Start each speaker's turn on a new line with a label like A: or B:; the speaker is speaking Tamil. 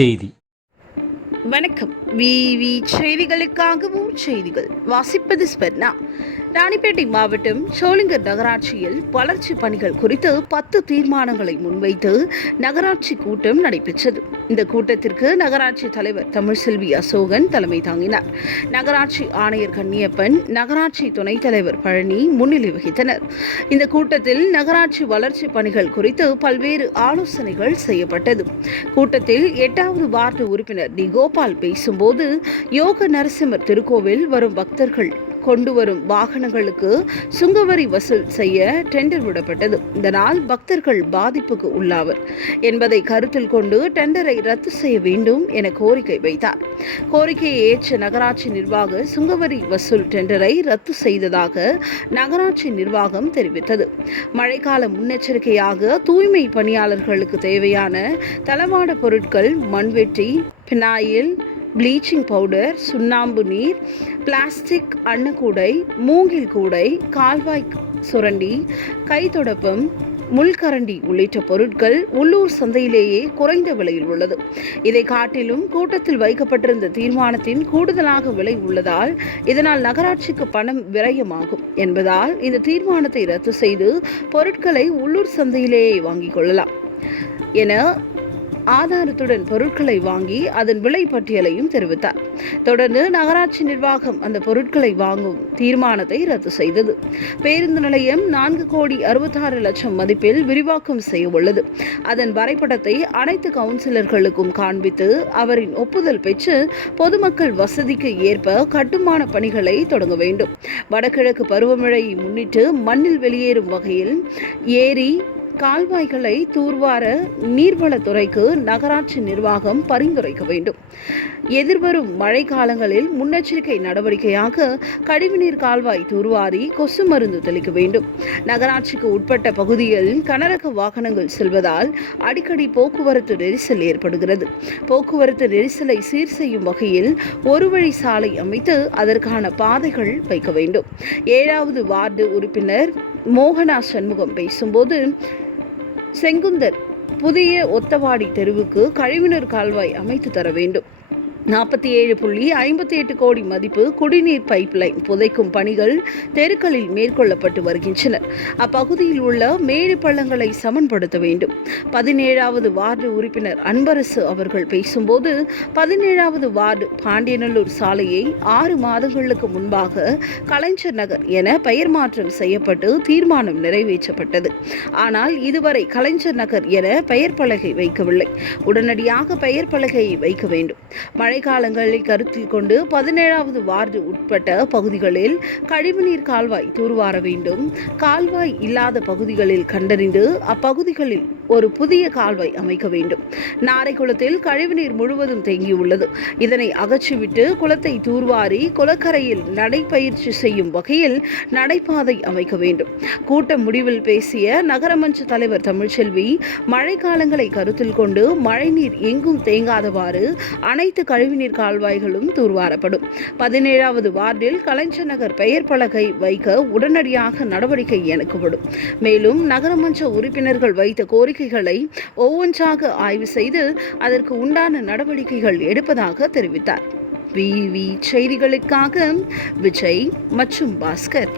A: செய்தி.
B: வணக்கம். விவி செய்திகளுக்காக ஊர் செய்திகள். வாசிப்பது ஸ்பெர்னா. ராணிப்பேட்டை மாவட்டம் சோளிங்கர் நகராட்சியில் வளர்ச்சி பணிகள் குறித்து பத்து தீர்மானங்களை முன்வைத்து நகராட்சி கூட்டம் நடைபெற்றது. இந்த கூட்டத்திற்கு நகராட்சி தலைவர் தமிழ்செல்வி அசோகன் தலைமை தாங்கினார். நகராட்சி ஆணையர் கன்னியப்பன் நகராட்சி துணைத் தலைவர் பழனி முன்னிலை வகித்தனர். இந்த கூட்டத்தில் நகராட்சி வளர்ச்சி பணிகள் குறித்து பல்வேறு ஆலோசனைகள் செய்யப்பட்டது. கூட்டத்தில் எட்டாவது வார்டு உறுப்பினர் டி. கோபால் பேசும்போது யோக நரசிம்மர் திருக்கோவில் வரும் பக்தர்கள் கொண்டு வரும் வாகனங்களுக்கு சுங்கவரி வசூல் செய்ய டெண்டர் விடப்பட்டது. இதனால் பக்தர்கள் பாதிப்புக்கு உள்ளாவர். என்பதை கருத்தில் கொண்டு டெண்டரை ரத்து செய்ய வேண்டும் என கோரிக்கை வைத்தார். கோரிக்கையை ஏற்ற நகராட்சி நிர்வாக சுங்கவரி வசூல் டெண்டரை ரத்து செய்ததாக நகராட்சி நிர்வாகம் தெரிவித்தது. மழைக்கால முன்னெச்சரிக்கையாக தூய்மை பணியாளர்களுக்கு தேவையான தளவாட பொருட்கள் மண்வெட்டி பினாயில் ப்ளீச்சிங் பவுடர் சுண்ணாம்பு நீர் பிளாஸ்டிக் அன்னக்கூடை மூங்கில் கூடை கால்வாய் சுரண்டி கைத்தொடப்பம் முள்கரண்டி உள்ளிட்ட பொருட்கள் உள்ளூர் சந்தையிலேயே குறைந்த விலையில் உள்ளது. இதை காட்டிலும் கூட்டத்தில் வைக்கப்பட்டிருந்த தீர்மானத்தின் கூடுதலாக விலை உள்ளதால் இதனால் நகராட்சிக்கு பணம் விரயமாகும் என்பதால் இந்த தீர்மானத்தை ரத்து செய்து பொருட்களை உள்ளூர் சந்தையிலேயே வாங்கிக் கொள்ளலாம். என ஆதாரத்துடன் பொருட்களை வாங்கி அதன் விலை பட்டியலையும் தெரிவித்தார். தொடர்ந்து நகராட்சி நிர்வாகம் அந்த பொருட்களை வாங்கும் தீர்மானத்தை ரத்து செய்தது. பேருந்து நிலையம் நான்கு கோடி அறுபத்தாறு லட்சம் மதிப்பில் விரிவாக்கம் செய்ய உள்ளது. அதன் வரைபடத்தை அனைத்து கவுன்சிலர்களுக்கும் காண்பித்து அவரின் ஒப்புதல் பெற்று பொதுமக்கள் வசதிக்கு ஏற்ப கட்டுமான பணிகளை தொடங்க வேண்டும். வடகிழக்கு பருவமழையை முன்னிட்டு மண்ணில் வெளியேறும் வகையில் ஏரி கால்வாய்களை தூர்வார நீர்வளத்துறைக்கு நகராட்சி நிர்வாகம் பரிந்துரைக்க வேண்டும். எதிர்வரும் மழை காலங்களில் முன்னெச்சரிக்கை நடவடிக்கையாக கழிவுநீர் கால்வாய் தூர்வாரி கொசு மருந்து தெளிக்க வேண்டும். நகராட்சிக்கு உட்பட்ட பகுதியில் கனரக வாகனங்கள் செல்வதால் அடிக்கடி போக்குவரத்து நெரிசல் ஏற்படுகிறது. போக்குவரத்து நெரிசலை சீர் செய்யும் வகையில் ஒரு வழி சாலை அமைத்து அதற்கான பாதைகள் வைக்க வேண்டும். ஏழாவது வார்டு உறுப்பினர் மோகனா சண்முகம் பேசும்போது செங்குந்தர் புதிய ஒத்தவாடி தெருவுக்கு கழிவுநீர் கால்வாய் அமைத்து தர வேண்டும். நாற்பத்தி ஏழு புள்ளி ஐம்பத்தி எட்டு கோடி மதிப்பு குடிநீர் பைப்லைன் புதைக்கும் பணிகள் தெருக்களில் மேற்கொள்ளப்பட்டு வருகின்றன. அப்பகுதியில் உள்ள மேடு பள்ளங்களை சமன்படுத்த வேண்டும். பதினேழாவது வார்டு உறுப்பினர் அன்பரசு அவர்கள் பேசும்போது பதினேழாவது வார்டு பாண்டியநல்லூர் சாலையை ஆறு மாதங்களுக்கு முன்பாக கலைஞர் நகர் என பெயர் மாற்றம் செய்யப்பட்டு தீர்மானம் நிறைவேற்றப்பட்டது. ஆனால் இதுவரை கலைஞர் நகர் என பெயர் பலகை வைக்கவில்லை. உடனடியாக பெயர் பலகையை வைக்க வேண்டும். மழை மழைக்காலங்களை கருத்தில் கொண்டு பதினேழாவது வார்டு உட்பட்ட பகுதிகளில் கழிவுநீர் கால்வாய் தூர்வார வேண்டும். கால்வாய் இல்லாத பகுதிகளில் கண்டறிந்து அப்பகுதிகளில் ஒரு புதிய கால்வாய் அமைக்க வேண்டும். நாரைக்குளத்தில் கழிவுநீர் முழுவதும் தேங்கியுள்ளது. இதனை அகற்றிவிட்டு குளத்தை தூர்வாரி குளக்கரையில் நடைப்பயிற்சி செய்யும் வகையில் நடைபாதை அமைக்க வேண்டும். கூட்ட முடிவில் பேசிய நகரமன்ற தலைவர் தமிழ்ச்செல்வி மழைக்காலங்களை கருத்தில் கொண்டு மழைநீர் எங்கும் தேங்காதவாறு அனைத்து கழிவுநீர் கால்வாய்களும் தூர்வாரப்படும். பதினேழாவது வார்டில் கலைஞர் நகர் பெயர் பலகை வைக்க உடனடியாக நடவடிக்கை எடுக்கப்படும். மேலும் நகரமன்ற உறுப்பினர்கள் வைத்த கோரிக்கை கோரிக்கைகளை ஒவ்வொன்றாக ஆய்வு செய்து அதற்கு உண்டான நடவடிக்கைகள் எடுப்பதாக தெரிவித்தார். விவி செய்திகளுக்காக விஜய் மற்றும் பாஸ்கர்.